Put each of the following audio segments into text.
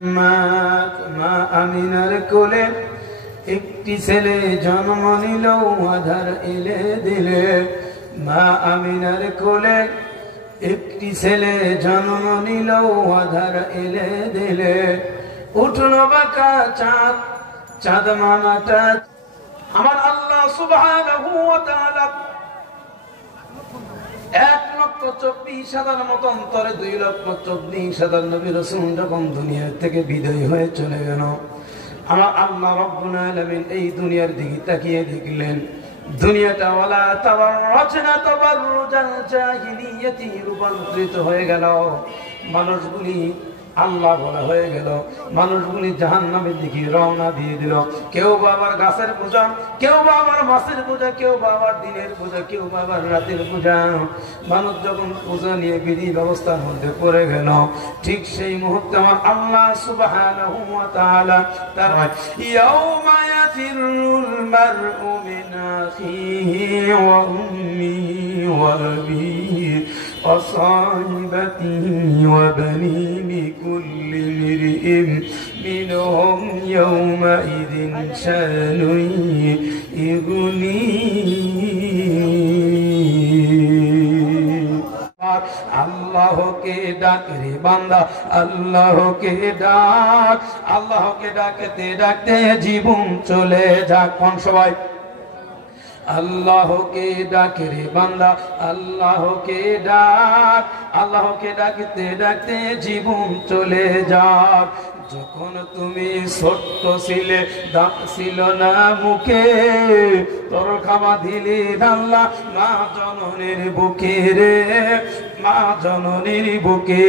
মা আমিনার কোলে একটি ছেলে জন্ম নিল, আধার এলে দিলে। মা আমিনার কোলে একটি ছেলে জন্ম নিল, আধার এলে দিলে। উঠলো বাঁকা চাঁদ, চাঁদ মামাটা আমার আল্লাহ সুবহানাহু ওয়া তাআলা 1,24,000 মতো অন্তরে 2,24,000 নবী রাসূল যখন দুনিয়া থেকে বিদায় হয়ে চলে গেল, আমার আল্লাহ রাব্বুল আলামিন এই দুনিয়ার দিকে তাকিয়ে দেখলেন দুনিয়াটা ওয়ালা তাবাররাজনা তাবাররুজাল জাহিলিয়াতি রূপান্তরিত হয়ে গেল। মানুষগুলি আল্লাহ বলা হয়ে গেল, মানুষগুলি জাহান্নামের দিকে রওনা দিয়ে দিল। কেউ বাবার গাছের পূজা, কেউ বাবার মাছের পূজা, কেউ বাবার দিনের পূজা, কেউ বাবার রাতের পূজা। মানুষ যখন পূজা নিয়ে বিধি ব্যবস্থার মধ্যে পড়ে গেল, ঠিক সেই মুহূর্তে আমার আল্লাহ সুবহানাহু ওয়া তাআলা তার ইয়াউমা ইয়াফিরুল মারউ মিন আখিহি ওয়া উম্মিহি ওয়া আবিহি ওয়া সাহিবাতিহি ওয়া বানিহি لكل امرئ منهم يومئذ شأن يغنيه। আল্লাহকে ডাক রে বান্দা, আল্লাহকে ডাক। আল্লাহকে ডাকতে ডাকতে জীবন চলে যাক। কোন সবাই আল্লাহকে ডাক রে বান্দা, আল্লাহকে ডাক। আল্লাহকে ডাকতে ডাকতে জীবন চলে যাক। যখন তুমি ছোট্ট ছিলে, দাঁত ছিল না মুখে, তোর খাওয়া দিলি আল্লাহ মা জননীর বুকে রে, মা জননীর বুকে।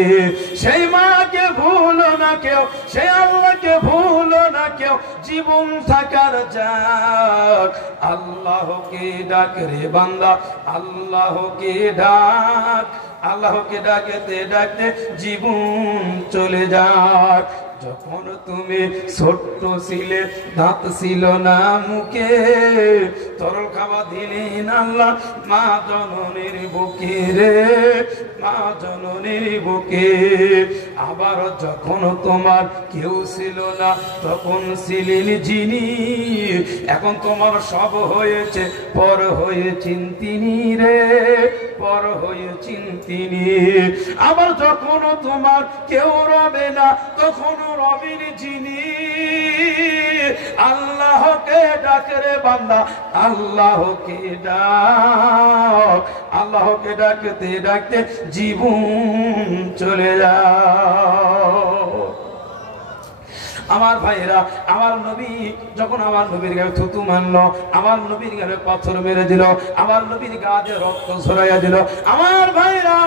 সেই মাকে ভুলো না কেউ, সেই আল্লাহকে ভুলো না কেউ, জীবন থাকার যাক। আল্লাহকে ডাক রে বান্দা, আল্লাহকে ডাক। আল্লাহকে ডাকতে ডাকতে জীবন চলে যাক। যখন তুমি ছোট্ট ছিলে, দাঁত ছিল না মুখে, তরল খাওয়া দিলেন আল্লাহ মা জননীর বুকে রে, মা জননীর বুকে। আবার যখন তোমার কেউ ছিল না, তখন ছিলেন যিনি। এখন তোমার সব হয়েছে, পর হয়েছেন তিনি রে, পর হয়েছেন তিনি। আবার যখন তোমার কেউ রবে না, তখন রবেন যিনি। আল্লাহকে ডাক রে বান্দা, আল্লাহকে ডাক। আল্লাহকে ডাকতে ডাকতে জীবন চলে যাও। আমার ভাইরা, আমার নবী যখন আমার নবীর গায়ে থুতু মারলো, আমার নবীর গায়ে পাথর মেরে দিল, আমার নবীর গায়ে রক্ত ছড়াইয়া দিল, আমার ভাইরা,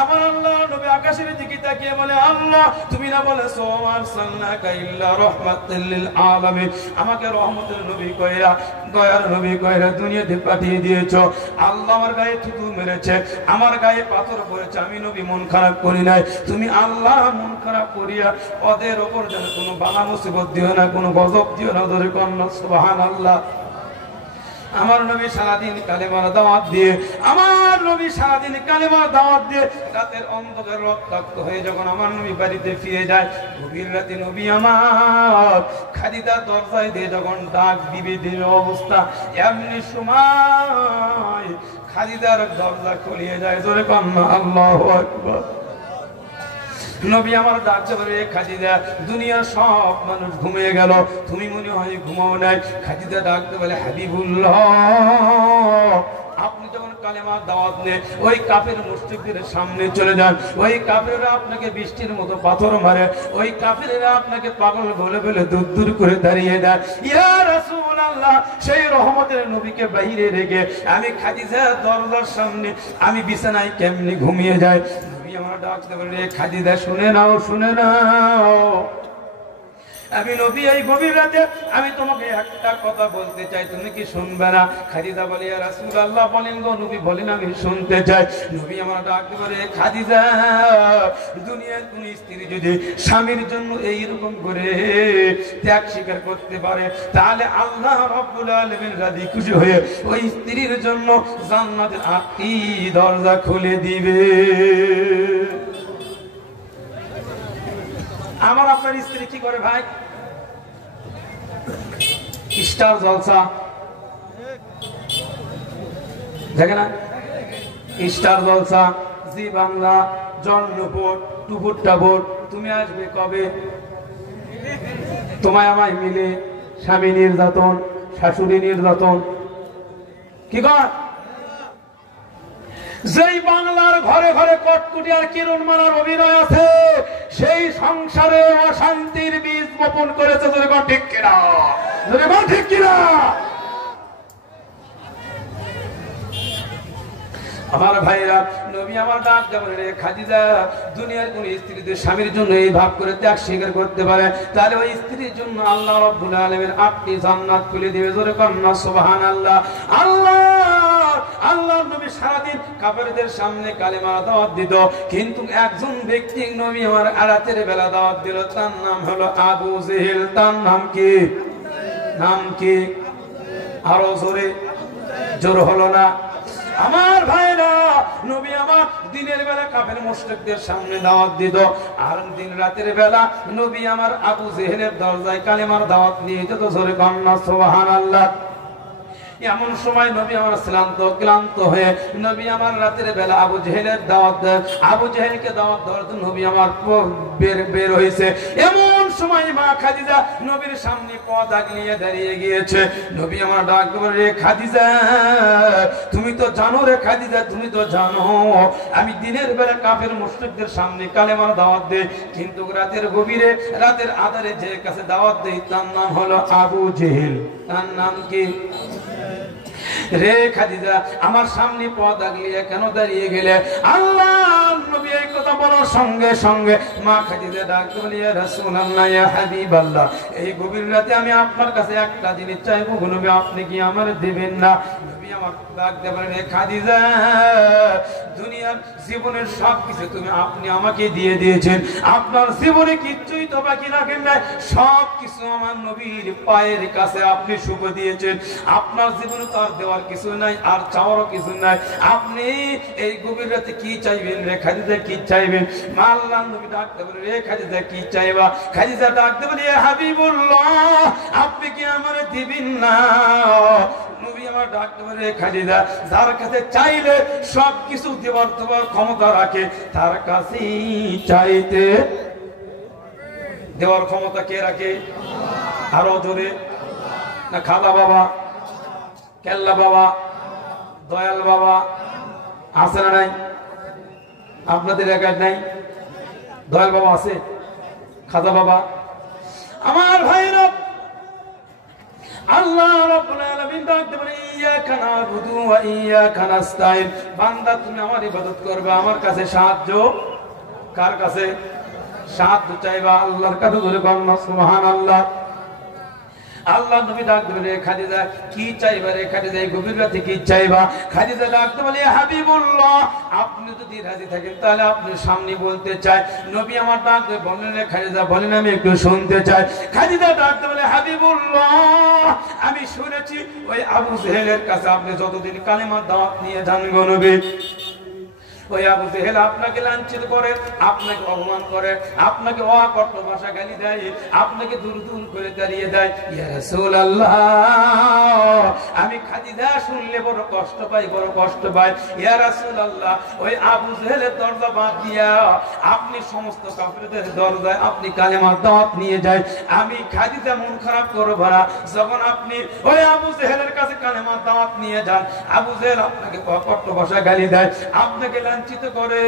আমার আল্লাহ নবী আকাশের দিকে তাকিয়ে বলে, আল্লাহ তুমি না বলেছো আরসালনাকা ইল্লা রাহমাতাল লিল আলামিন, আমাকে রহমতের নবী কইরা, দয়ার নবী কইরা দুনিয়াতে পাঠিয়ে দিয়েছো। আল্লাহ আমার গায়ে থুতু মেরেছে, আমার গায়ে পাথর পড়েছে, আমি নবী মন খারাপ করি নাই। তুমি আল্লাহ মন খারাপ করিয়া ওদের উপর যেন কোনো বালা মুসিবত দিও না, কোনো গজব দিও না। ধরে কন্যা সুবহানাল্লাহ। আমার নবী সারাদিন কালেমার দাওয়াত দিয়ে, আমার নবী সারাদিন কালেমার দাওয়াত দিয়ে রাতের অন্ধকার রক্তাক্ত হয়ে যখন আমার নবী বাড়িতে ফিরে যায়, গভীর রাতে নবী আমার খাদিজার দরজায় দিয়ে যখন ডাক দিবে দিল অবস্থা, এমনি সময় খাদিজার দরজা খুলিয়ে যায়। জোরে কন্যা আল্লাহু আকবার। নবী আমার ডাকতে পারে, খাদিজা দুনিয়ার সব মানুষ ঘুমিয়ে গেল, তুমি মনে হয় ঘুমাও নাই। খাদিজা ডাকতে বলে, হাবিবুল্লাহ আপনি যখন কালেমার দাওয়াত নেন, ওই কাফের মুশরিকদের সামনে চলে যান, ওই কাফেররা আপনাকে বৃষ্টির মতো পাথর মারে, ওই কাফেররা আপনাকে পাগল বলে বলে দূর দূর করে দাঁড়িয়ে দেয়। ইয়া রাসূলুল্লাহ, সেই রহমতের নবীকে বাইরে রেখে আমি খাদিজার দরজার সামনে আমি বিছানায় কেমনি ঘুমিয়ে যাই। আমার ডাকতে বলে, খাদিজা শুনে নাও, শুনে নাও, আমি নবী এই গভীর রাতে আমি তোমাকে একটা কথা বলতে চাই, তুমি কি শুনবে না? খাদিজা বলে, ইয়া রাসূলুল্লাহ বলেন গো নবী, বলেন আমি শুনতে চাই। নবী আমার ডাকতে বলে, খাদিজা দুনিয়ার কোন স্ত্রী যদি স্বামীর জন্য এইরকম করে ত্যাগ স্বীকার করতে পারে, তাহলে আল্লাহ রাব্বুল আলামিন রাজি খুশি হয়ে ওই স্ত্রীর জন্য জান্নাতের 8টি দরজা খুলে দিবে। আমার আপনার স্ত্রী কি করে ভাই? স্টার জলসা দেখে না? স্টার জলসা, জি বাংলা, জন্মপুর, টুপুর টাপুর। তুমি আসবে কবে? তোমায় আমায় মিলে স্বামী নির্যাতন, শাশুড়ি নির্যাতন কি কর? যেই বাংলার ঘরে ঘরে কটকুটি আর কিরণ মারার অভিনয় আছে, সেই সংসারে অশান্তির বীজ বপন করেছে। যদি কোন ঠিক কিনা, যদি কোন ঠিক কিনা। আমার ভাইরা, নবী আমার ডাক দেবেন রে খাদিজা, দুনিয়ার কোন স্ত্রীদের স্বামীর জন্য এই ভাব করে ত্যাগ স্বীকার করতে পারে, তাহলে ওই স্ত্রীর জন্য আল্লাহ রাব্বুল আলামিন আপনি জান্নাত খুলে দিবে। জোরে কন্না সুবহানাল্লাহ। আল্লাহ আল্লাহর নবী সারাদিন কাফেরদের সামনে কালেমার দাওয়াত দিত, কিন্তু একজন ব্যক্তি নবী আমার রাতের বেলা দাওয়াত দিল, তার নাম হলো আবু জেহেল। তার নাম কি? নাম কি? আরো জোরে, জোর হলো না? আমার ভাইরা, নবী আমার দিনের বেলা কাফের মুশরিকদের সামনে দাওয়াত দিত, আর দিন রাতের বেলা নবী আমার আবু জেহেলের দরজায় কালেমার দাওয়াত নিয়ে যেত। জোরে কন্না সুবহানাল্লাহ। এমন সময় নবী আমার ক্লান্ত হয়ে নবী আমার রাতের বেলা আবু জেহেলের দাওয়াত দেন। আবু জেহেলকে দাওয়াত দেওয়ার জন্য নবী আমার বের হয়েছে। এমন সময় মা খাদিজা নবীর সামনে পথ আগলিয়ে দাঁড়িয়ে গিয়েছে। নবী আমার ডাক করে, রে খাদিজা, তুমি তো জানো রে খাদিজা, তুমি তো জানো আমি দিনের বেলা কাফের মুশরিকদের সামনে কালেমার দাওয়াত দেই, কিন্তু রাতের গভীরে, রাতের আধারে যে কাছে দাওয়াত দেই তার নাম হলো আবু জেহেল। তার নাম কি? রে খাদিজা, আমার সামনে পথ আগলিয়ে কেন দাঁড়িয়ে গেলে? আল্লাহর নবী এই কথা বলার সঙ্গে সঙ্গে মা খাদিজা ডাক বলে, ইয়া রাসূলুল্লাহ, ইয়া হাবিবাল্লাহ, এই গভীর রাতে আমি আপনার কাছে একটা জিনিস চাইবো, নবী আপনি কি আমার দিবেন না? নবী আমার ডাক দিয়ে বলেন, হে খাদিজা, দুনিয়ার জীবনের সবকিছু আপনি আমাকে দিয়ে দিয়েছেন, আপনার জীবনে কিচ্ছুই তো বাকি রাখেন নাই, সবকিছু আমার নবীর পায়ের কাছে আপনি শুভ দিয়েছেন। আপনার জীবনে তো আর দেওয়ার কিছু নাই, আর চাওয়ারও কিছু নাই। আপনি এই গভীর রাতে কি চাইবেন রে খাদিজা, কি চাইবেন? মা আল্লাহর নবী ডাকতে বলে, রে খাদিজা কি চাইবা? খাদিজা ডাকতে বলে, ইয়া হাবিবুল্লাহ, আপনি কি আমারে দিবেন না? নবী আমার ডাকতে বলে, রে খাদিজা, যার কাছে চাইলে সবকিছু দেওয়ার তোমার ক্ষমতা রাখে, তার কাছেই চাইতে দেওয়ার ক্ষমতা কে রাখে? আরো ধরে না? খালা বাবা, কেল্লা বাবা, দয়াল বাবা আছে না নাই? আপনাদের এলাকায় নাই? দয়াল বাবা আছে, খাজা বাবা। আমার ভাইরা, আল্লাহ রাব্বুল আলামিন ডাকতে বলে, ইয়াকা না'বুদু ওয়া ইয়াকা নাস্তাইন। বান্দা, তুমি আমার ইবাদত করবে, আমার কাছে সাহায্য, কার কাছে সাহায্য চাইবা? আল্লাহর কাছে। ধরে বলনা সুবহানাল্লাহ। আল্লাহ নবী ডাকতে বলে, খাদিজা কি চাইবা রে খাদিজা, এই গভীর রাতে কি চাইবা? খাদিজা ডাকতে বলে, হাবিবুল্লাহ, আপনি যদি রাজি থাকেন তাহলে আপনি সামনে বলতে চাই। নবী আমার ডাকতে বলেন, রে খাদিজা বলেন, আমি একটু শুনতে চাই। খাদিজা ডাকতে বলে, হাবিবুল্লাহ, আমি শুনেছি ওই আবু জেহেলের কাছে আপনি যতদিন কালেমার দাওয়াত নিয়ে যান গো নবী, ওই আবু জেহেল আপনাকে লাঞ্ছিত করে, আপনাকে অপমান করে, আপনাকে অকট্ট ভাষা গালি দেয়, আপনাকে দূর দূর করে দাঁড়িয়ে দেয়। ইয়া রাসূলুল্লাহ, আমি খাদিজা শুনলে বড় কষ্ট পাই, বড় কষ্ট পাই। ইয়া রাসূলুল্লাহ, ওই আবু জেহেলের দরজা বাদ দিয়া আপনি সমস্ত কাফেরদের দরজায় আপনি কালেমার দাওয়াত নিয়ে যায়, আমি খাদিজা মন খারাপ করব না। যখন আপনি ওই আবু জেহেলের কাছে কালেমার দাওয়াত নিয়ে যান, আবু জেহেল আপনাকে অকট্ট ভাষা গালি দেয়, আপনাকে লাঞ্ছিত করে,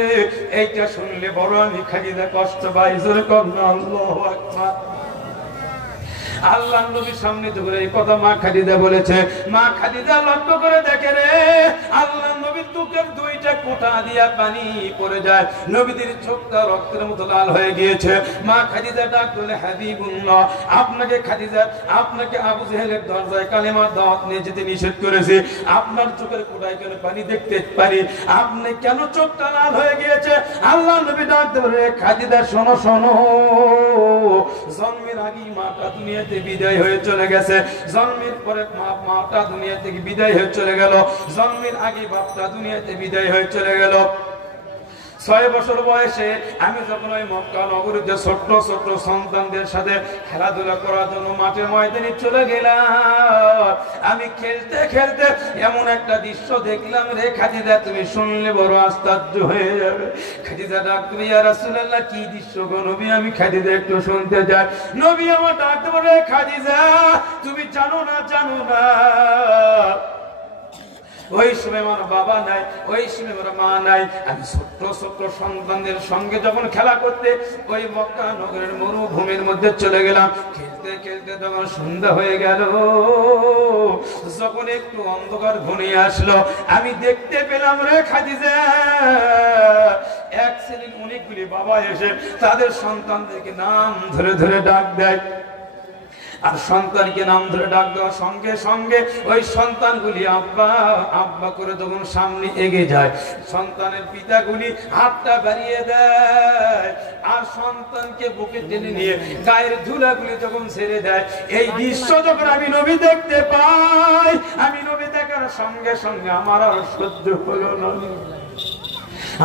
এইটা শুনলে বড় আমি খাদিজা কষ্ট পাই। জোরে কন্না আল্লাহু আকবার। আল্লাহ নবীর সামনে যখন এই কথা মা খাদিজা বলেছে, মা খাদিজা লক্ষ্য করে দেখে রে, আল্লাহ নবীর চোখের দুইটা কোটা দিয়া পানি পড়ে যায়, নবীদের চোখটা রক্তের মতো লাল হয়ে গিয়েছে। মা খাদিজা ডাক বলে, হাবিবুল্লাহ, আপনাকে খাদিজা, আপনাকে আবু জেহেলের দরজায় কালেমার দাওয়াত নিয়ে যেতে নিষেধ করেছে, আপনার চোখের কোটায় কেন পানি দেখতে পারি, আপনি কেন চোখটা লাল হয়ে গিয়েছে? আল্লাহ নবী ডাক বলে, খাদিজা শোনো শোনো, জন্মের আগেই মাটা দুনিয়া বিদায় হয়ে চলে গেছে, জন্মের পরে মাটা দুনিয়া থেকে বিদায় হয়ে চলে গেল, জন্মের আগে বাপটা দুনিয়াতে বিদায় হয়ে চলে গেল। 6 বছর বয়সে আমি যখন ওই মক্কা নগরীতে ছোট্ট ছোট্ট সন্তানদের সাথে খেলাধুলা করার জন্য মাঠে ময়দানে চলে গেলাম, আমি খেলতে খেলতে এমন একটা দৃশ্য দেখলাম রে খাদিজা, তুমি শুনলে বড় আশ্চর্য হয়ে যাবে। খাদিজা ডাক তুমি, ইয়া রাসূলুল্লাহ কি দৃশ্য গো নবী? আমি খাদিজা একটু শুনতে চাই। নবী আমার ডাকতে বলে, খাদিজা তুমি জানো না ওই সময় আমার বাবা নাই, ওই সময় আমার মা নাই, আমি ছোট্ট ছোট্ট সন্তানদের সঙ্গে যখন খেলা করতে ওই মক্কা নগরের মরুভূমির মধ্যে চলে গেলাম। খেলতে খেলতে যখন সন্ধ্যা হয়ে গেল, যখন একটু অন্ধকার ঘনিয়ে আসলো, আমি দেখতে পেলাম রে খাদিজা এক শ্রেণীর অনেকগুলি বাবা এসে তাদের সন্তানদেরকে নাম ধরে ধরে ডাক দেয়। আর সন্তানকে নাম ধরে ডাক দেওয়ার সঙ্গে সঙ্গে ওই সন্তানগুলি আব্বা আব্বা করে যখন সামনে এগিয়ে যায়, সন্তানের পিতাগুলি হাতটা বাড়িয়ে দেয় আর সন্তানকে বুকে টেনে নিয়ে গায়ের ধুলাগুলি যখন ছেড়ে দেয়। এই দৃশ্য যখন আমি নবী দেখতে পাই, আমি নবী দেখার সঙ্গে সঙ্গে আমার আর সহ্য হলো না,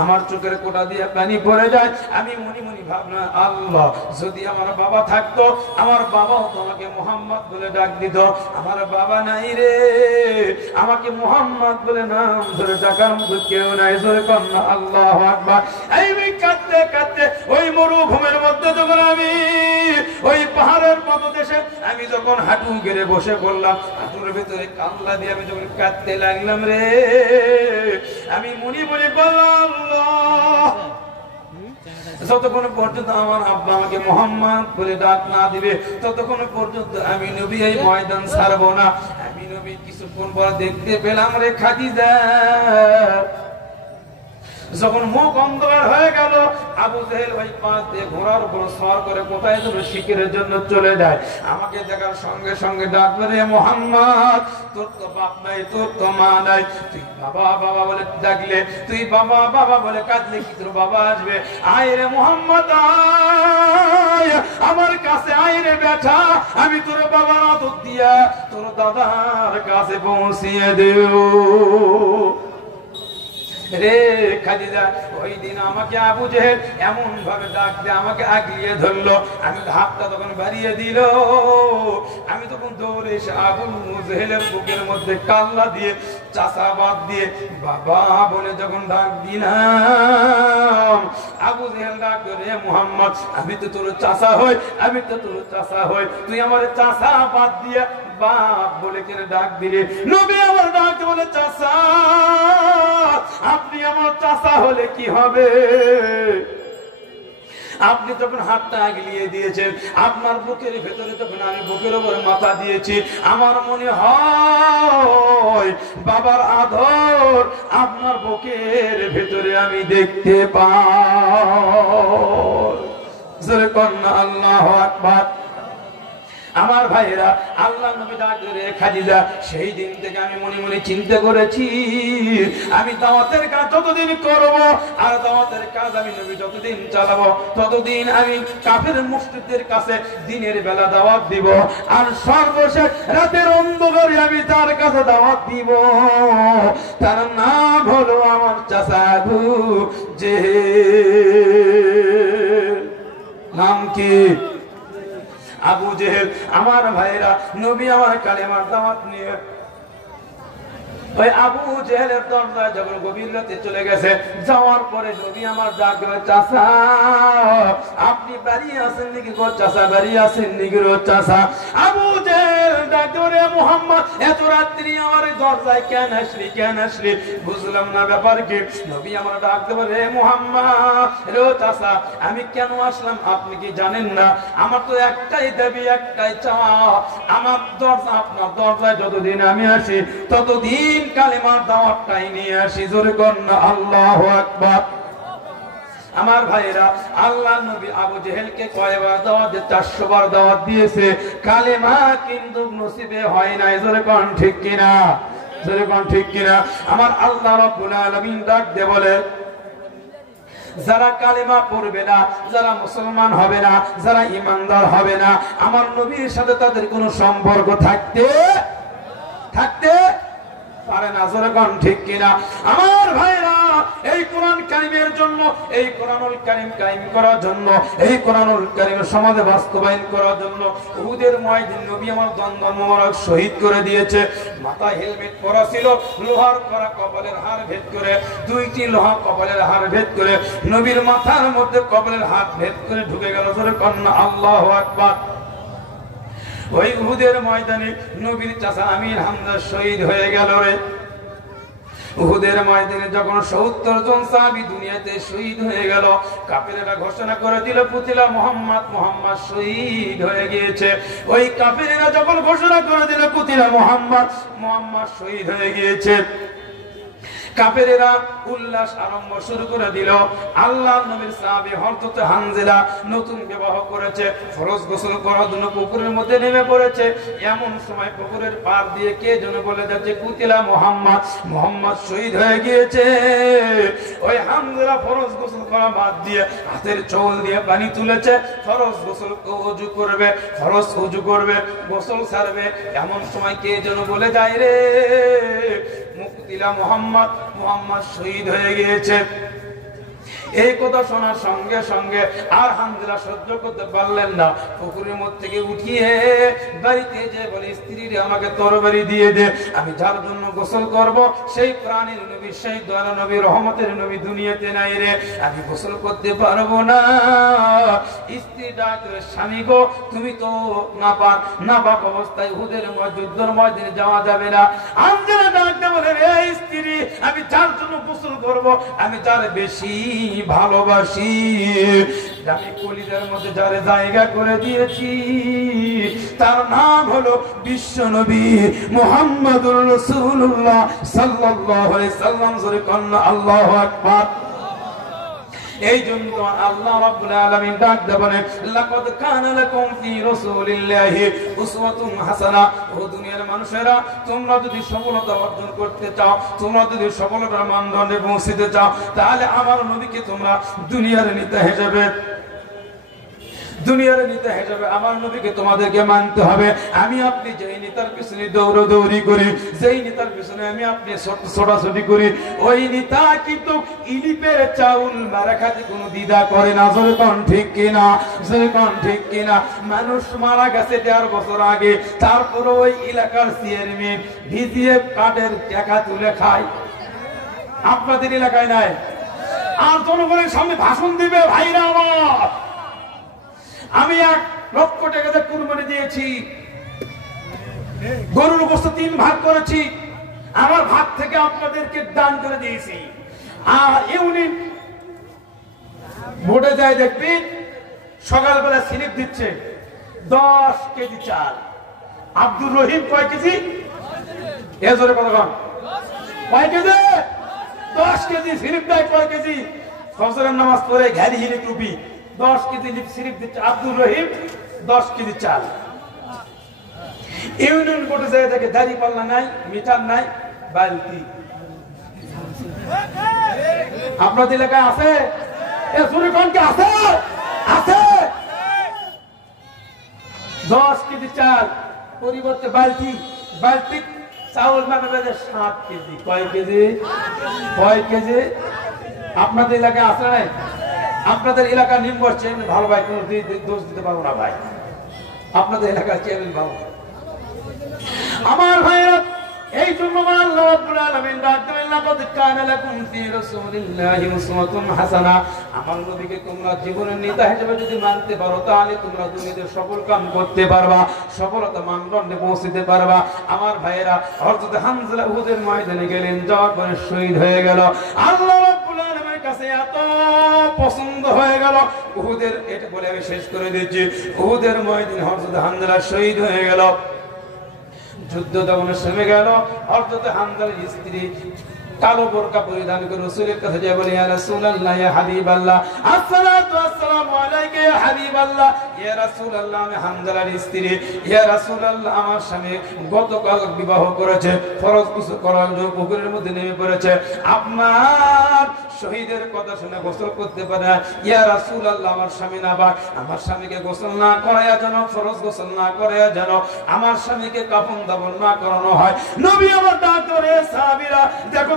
আমার চোখের কোটা দিয়ে পানি পড়ে যায়। আমি মনে মনে ভাবনা, আল্লাহ যদি আমার বাবা থাকতো, আমার বাবাও তোমাকে মুহাম্মদ বলে ডাক দিত। আমার বাবা নাই রে, আমাকে মুহাম্মদ বলে নাম ধরে ডাকার মতো কেউ নাই। জোরে কন্যা আল্লাহু আকবার। এই কাঁদতে কাঁদতে ওই মরুভূমির মধ্যে যখন আমি ওই পাহাড়ের পদদেশে আমি যখন হাঁটু গেড়ে বসে পড়লাম, হাঁটুর ভিতরে কান্না দিয়ে আমি যখন কাঁদতে লাগলাম রে, আমি মনে মনে বললাম যতক্ষণ পর্যন্ত আমার আব্বা আমাকে মুহাম্মদ বলে ডাক না দিবে, ততক্ষণ পর্যন্ত আমি নবী এই ময়দান ছাড়বো না। আমি নবী কিছুক্ষণ পর দেখতে পেলাম রে খাদিজা যখন মুখ অন্ধকার হয়ে গেল, আবু জেহেল ওই পাশ দিয়ে ঘোড়ার উপর সওয়ার করে কোথায় যেন শিকারের জন্য চলে যায়। আমাকে দেখার সঙ্গে সঙ্গে ডাকবে, রে মুহাম্মদ তোর তো বাপ নাই, তোর তো মা নাই, তুই বাবা বাবা বলে ডাকলে, তুই বাবা বাবা বলে কাঁদলে কি তোর বাবা আসবে? আয় রে মুহাম্মদ আয় আমার কাছে, আয় রে বেটা, আমি তোর বাবার আদর দিয়া তোর দাদার কাছে পৌঁছিয়ে দেব রে খাদিজা। ওই দিন আমাকে আবু জেহেল এমন ভাবে ডাক দিয়ে আমাকে আগলিয়ে ধরলো, আমি হাতটা তখন বাড়িয়ে দিল, আমি তখন দৌড়ে এসে আবু জেহেলের বুকের মধ্যে কাল্লা দিয়ে চাচা বাদ দিয়ে বাবা বলে যখন ডাক দিলাম, আবু জেহেল ডাক রে মুহাম্মদ আমি তো তোর চাচা হই, আমি তো তোর চাচা হই, তুই আমার চাচা বাদ দিয়ে বাপ বলে কেন ডাক দিলে? নবী আমার ডাক বলে, চাচা আপনি আমার চাচা হলে কি হবে? আপনি তখন হাতটা আগলিয়ে দিয়েছেন, আপনার বুকের ভেতরে তখন আমি বুকের উপরে মাথা দিয়েছি, আমার মনে হয় বাবার আদর আপনার বুকের ভেতরে আমি দেখতে পাই। জোরে কন্যা আল্লাহু আকবার। আমার ভাইরা, আল্লাহ নবী ডাক রে খাদিজা, সেই দিন থেকে আমি মনে মনে চিন্তা করেছি আমি দাওয়াতের কাজ যতদিন করব আর দাওয়াতের কাজ আমি নবী যতদিন চালাবো, ততদিন আমি কাফের মুশরিকদের কাছে দিনের বেলা দাওয়াত দিব, আর সর্বশেষ রাতের অন্ধকারে আমি তার কাছে দাওয়াত দিব। তার নাম হলো আমার চাচা আবু জেহেল। নাম কি? আবু জেহেল। আমার ভাইরা, নবী আমার কালেমার দাওয়াত নিয়ে ওই আবু জেহেলের দরজায় যখন গভীর রাতে চলে গেছে, যাওয়ার পরে নবী আমার ডাক দিল, চাচা আপনি বাড়ি আছেন নাকি গো? চাচা বাড়ি আছেন নাকি গো চাচা? আবু জেহেল ডাক দিল, রে মুহাম্মদ এত রাত্রি আমার দরজায় কেন আসলি, কেন আসলি? বুঝলাম না ব্যাপার কি? নবী আমার ডাক দিল, রে মুহাম্মদ রে চাচা আমি কেন আসলাম আপনি কি জানেন না? আমার তো একটাই দাবি, একটাই চাওয়া, আমার দরজা আপনার দরজায় যতদিন আমি আসি ততদিন কালেমার দাওয়াতটাই নিয়ে আসি। জোরে কন্যা আল্লাহু আকবার। আমার ভাইরা, আল্লাহ নবী আবু জেহেলকে কয়বার দাওয়াত দিয়ে? 400 বার দাওয়াত দিয়েছে, কালেমা কিন্তু নসিবে হয় নাই। জোরে কোন ঠিক কিনা? জোরে কোন ঠিক কিনা? আমার আল্লাহ রাব্বুল আলামিন ডাক দিয়ে বলে, যারা কালেমা পড়বে না, যারা মুসলমান হবে না, যারা ঈমানদার হবে না, আমার নবীর সাথে তাদের কোনো সম্পর্ক থাকতে পারে না। জোরে কোন ঠিক কিনা? আমার ভাইরা, এই কোরআন কারিমের জন্য, এই কোরআনুল কারিম কায়েম করার জন্য, এই কোরআনুল কারিম সমাজে বাস্তবায়ন করার জন্য উহুদের ময়দান নবী আমার দন্দন মোবারক শহীদ করে দিয়েছে। মাথায় হেলমেট পরা ছিল, লোহার করা কপালের হাড় ভেদ করে, দুইটি লোহা কপালের হাড় ভেদ করে নবীর মাথার মধ্যে কপালের হাড় ভেদ করে ঢুকে গেল। জোরে কন্যা আল্লাহু আকবার। ওই উহুদের ময়দানে নবীর চাচা আমির হামজা শহীদ হয়ে গেল রে। উহুদের ময়দানে যখন ৭০ জন সাহাবী দুনিয়াতে শহীদ হয়ে গেল, কাফেরেরা ঘোষণা করে দিল পুতিলা মুহাম্মদ শহীদ হয়ে গিয়েছে। ওই কাফেরেরা যখন ঘোষণা করে দিল পুতিলা মুহাম্মদ শহীদ হয়ে গিয়েছে, কাফেরেরা উল্লাস আরম্ভ শুরু করে দিল। আল্লাহ নবীর সাহাবী হযরত হানজালা নতুন বিবাহ করেছে, ফরজ গোসল করার জন্য পুকুরের মধ্যে নেমে পড়েছে। এমন সময় পুকুরের পার দিয়ে কে যেন বলে যাচ্ছে কুতিলা মুহাম্মদ শহীদ হয়ে গিয়েছে। ওই হানজালা ফরজ গোসল করা বাদ দিয়ে হাতের চোল দিয়ে পানি তুলেছে, ফরজ গোসল ওযু করবে, ফরজ ওযু করবে, গোসল ছাড়বে। এমন সময় কে যেন বলে যায় রে মুকতিলা মুহাম্মদ শহীদ হয়ে গিয়েছে। এই কথা শোনার সঙ্গে সঙ্গে আর হানজালা সহ্য করতে পারলেন না, পুকুরের মধ্যে থেকে উঠিয়ে বাড়িতে যে বলে স্ত্রী রে আমাকে তরবারি দিয়ে দে, আমি যার জন্য গোসল করব সেই প্রাণীর নবী, সেই দয়ালু নবী, রহমতের নবী দুনিয়াতে নাই রে, আমি গোসল করতে পারবো না। স্ত্রী ডাকলে স্বামী গো তুমি তো নাপাক অবস্থায় উহুদের যুদ্ধের ময়দানে যাওয়া যাবে না। হানজালা ডাকতে বলে রে স্ত্রী, আমি যার জন্য গোসল করব, আমি যার বেশি ভালোবাসি, আমি কলিজার মধ্যে যার জায়গা করে দিয়েছি, তার নাম হলো বিশ্ব নবী মুহাম্মদুর রাসূলুল্লাহ সাল্লাল্লাহু আলাইহি সাল্লাম। জোরে কন্না আল্লাহু আকবার। এই জন্য আল্লাহ রাব্বুল আলামিন ডাক দেবেন লাকাদ কানা লাকুম ফি রাসূলিল্লাহি উসওয়াতুন হাসানা। ও দুনিয়ার মানুষেরা, তোমরা যদি সফলতা অর্জন করতে চাও, তোমরা যদি সফলতার মানদণ্ডে পৌঁছতে চাও, তাহলে আমার নবীকে তোমরা দুনিয়ার নেতা হিসেবে আমার নবীকে তোমাদেরকে মানতে হবে। আমি আপনি যেই নেতার পিছনে দৌড়াদৌড়ি করি, যেই নেতার পিছনে আমি আপনি ছোটাছুটি করি, ওই নেতা কিন্তু ইলিপের চাউল মারা খাতে কোনো দ্বিধা করে না। জোরে কোন ঠিক কিনা? জোরে কোন ঠিক কিনা? মানুষ মারা গেছে ১.৫ বছর আগে, তারপরে ওই এলাকার চেয়ারম্যান ভিজিএফ কার্ডের টাকা তুলে খায়। আপনাদের এলাকায় নাই? আর জনগণের সামনে ভাষণ দিবে ভাইরা আমার, আমি ১ লক্ষ টাকা দিয়ে কুরবানি দিয়েছি, গরুর গোশত ৩ ভাগ করেছি, আমার ভাগ থেকে আপনাদেরকে দান করে দিয়েছি। আর ইউনিট ভোটে যায় দেখবেন সকালবেলা স্লিপ দিচ্ছে 10 কেজি চাল। আব্দুর রহিম কয় কেজি? এজরে কত কম? কয় কেজি? 10 কেজি স্লিপ দেয়। কয় কেজি? ফজরের নামাজ পড়ে ঘাড়ি হিলে টুপি 10 কেজি স্লিপ দিচ্ছে আব্দুর রহিম, 10 কেজি চাল। ইউনিয়ন কোর্টে যায় দেখে দাড়ি পাল্লা নাই, মিটার নাই, বালতি। আপনাদের এলাকায় আছে? এ সুরিকনকে আছে? আছে। 10 কেজি চাল পরিবর্তে বালতি চাউল মানে 7 কেজি। কয় কেজি? কয় কেজি? আপনাদের এলাকায় আছে নাই? আপনাদের এলাকার নিম্বর চেয়ারম্যান ভালো ভাই, কোন দোষ দিতে পারবো না ভাই, আপনাদের এলাকার চেয়ারম্যান ভালো। আমার ভাইরা, এই জন্য আল্লাহ রাব্বুল আলামিন ডাক দেন লাকাদ কানা লাকুম ফি রাসূলিল্লাহি উসওয়াতুন হাসানাহ। আমার নবীকে তোমরা জীবনের নেতা হিসেবে যদি মানতে পারো, তাহলে তোমরা দুনিয়াতে সফল কাম করতে পারবা, সফলতা মানদণ্ডে পৌঁছতে পারবা। আমার ভাইরা, হযরত হামজা উহুদের ময়দানে গেলেন, যাওয়ার পরে শহীদ হয়ে গেল। আল্লাহ রাব্বুল আলামিনের কাছে এত পছন্দ হয়ে গেল উহুদের, এটা বলে আমি শেষ করে দিচ্ছি, উহুদের ময়দানে হযরত হামজা শহীদ হয়ে গেল। যুদ্ধ যখন থেমে গেল, হযরত হামজার স্ত্রী কালো বোরকা পরিধান করে রাসূলের কাছে যায়, বলে ইয়া রাসূলুল্লাহ, ইয়া হাবিবাল্লাহ, আসসালাতু ওয়াসসালামু আলাইকা ইয়া হাবিবাল্লাহ। ইয়া রাসূলুল্লাহ, আমি হামজার স্ত্রী। ইয়া রাসূলুল্লাহ, আমার স্বামী গতকাল বিবাহ করেছে, ফরজ কিছু করার জন্য পুকুরের মধ্যে নেমে পড়েছে, আপনার শহীদের কথা শুনে গোসল করতে পারে না। ইয়া রাসূলুল্লাহ, আমার স্বামী নাবাক, আমার স্বামীকে গোসল না করায়া যেন, ফরজ গোসল না করায়া যেন আমার স্বামীকে কাফন দাফন না করানো হয়। নবী আমার ডাক ধরে, সাহাবীরা দেখো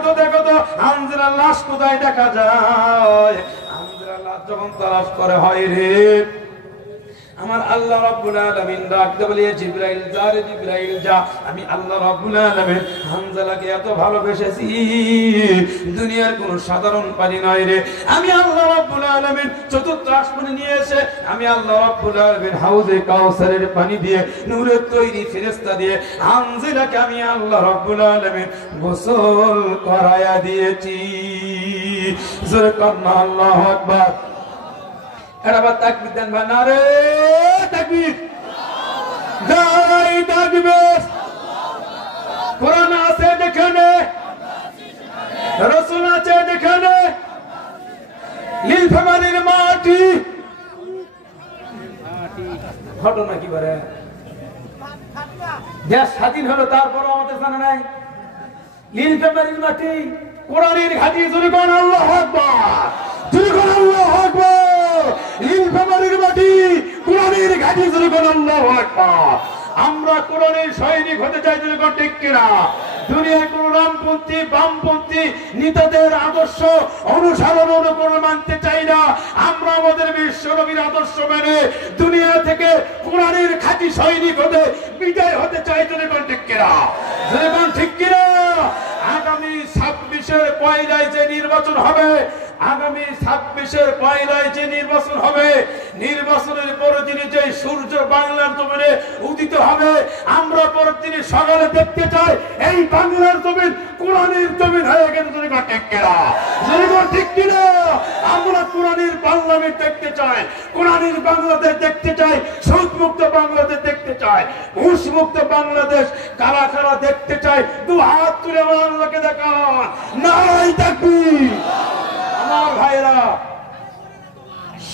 তো হামজার লাশ কোথায় দেখা যায়। হামজার লাশ যখন তালাশ করে, হয় রে আমার আল্লাহ রাব্বুল আলামিন ডাক দিয়ে বলে, জিবরাইল যা রে জিবরাইল যা, আমি আল্লাহ রাব্বুল আলামিন হামজালাকে এত ভালোবেসেছি, দুনিয়ার কোন সাধারণ পানি নয় রে। আমি আল্লাহ রাব্বুল আলামিন চতুর্থ আসমানে নিয়ে এসে আমি আল্লাহ রাব্বুল আলামিন হাউজে কাউসারের পানি দিয়ে, নূরের তৈরি ফেরেশতা দিয়ে হামজালাকে আমি আল্লাহ রাব্বুল আলামিন গোসল করায়া দিয়েছি। জোরে কান্না আল্লাহু আকবার। এবার তাকবীর দেন ভাই, নারে তাকবীর, নারে তাকবীর। কোরআন আছে যেখানে, রাসূল আছে যেখানে, নীলফামারীর মাটি ঘটনা কি বলে, দেশ স্বাধীন হলো তারপরও আমাদের জানা নাই। নীলফামারীর মাটি কোরআনের ঘাঁটি। জোরে বলেন আল্লাহু আকবার, জোরে বলেন আল্লাহু আকবার। নীলফামারীর মাটি কোরআনের ঘাঁটি। জোরে বলেন আল্লাহু আকবার। আমরা কোরআনের সৈনিক হতে চাই, জোরে বলেন ঠিক কিনা? দুনিয়ার কোন রামপন্থী বামপন্থী নেতাদের আদর্শ অনুসরণ অনুকরণ মানতে চাই না। আমরা আমাদের বিশ্ব নবীর আদর্শ মেনে দুনিয়া থেকে কোরআনের খাঁটি সৈনিক হতে বিদায় হতে চাই, জোরে বলেন ঠিক কিনা? জোরে বলেন ঠিক কিনা? আগামী 26-এর পয়লায় যে নির্বাচন হবে, আগামী 26-এর পয়লায় যে নির্বাচন হবে, নির্বাচনের পরের দিনে যে সূর্য বাংলার জমিনে উদিত হবে, আমরা পরের দিনে সকালে দেখতে চাই এই বাংলার জমিন কোরআনের জমিন হয়ে গেছে। ঠিক কিনা? ঠিক কিনা? আমরা কোরআনের পার্লামেন্ট দেখতে চাই, কোরআনের বাংলাদেশ দেখতে চাই, সুদ মুক্ত বাংলাদেশ দেখতে চাই, ঘুষ মুক্ত বাংলাদেশ কারা কারা দেখতে চাই, দু হাত তুলে আল্লাহকে দেখান, নারায়ে তাকবীর। আমার ভাইরা,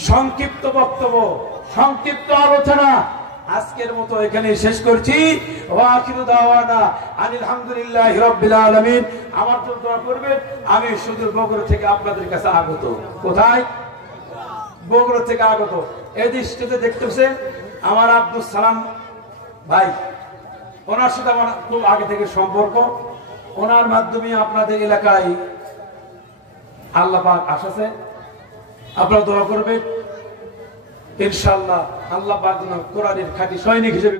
সংক্ষিপ্ত বক্তব্য, সংক্ষিপ্ত আলোচনা আজকের মতো এখানে শেষ করছি। ওয়া আখিরু দাওয়ানা আনিল হামদুলিল্লাহি রাব্বিল আলামিন। আমার জন্য দোয়া করবেন। আমি সুদূর বগুড়া থেকে আপনাদের কাছে আগত। কোথায়? বগুড়া থেকে আগত। এই দৃষ্টিতে দেখতেছেন আমার আব্দুল সালাম ভাই, ওনার সাথে আমার খুব আগে থেকে সম্পর্ক। ওনার মাধ্যমে আপনাদের এলাকায় আল্লাহ পাক আসছে, আপনারা দোয়া করবেন ইনশাআল্লাহ। আল্লাহ পাক যেন কোরআনের খাঁটি সৈনিক হিসেবে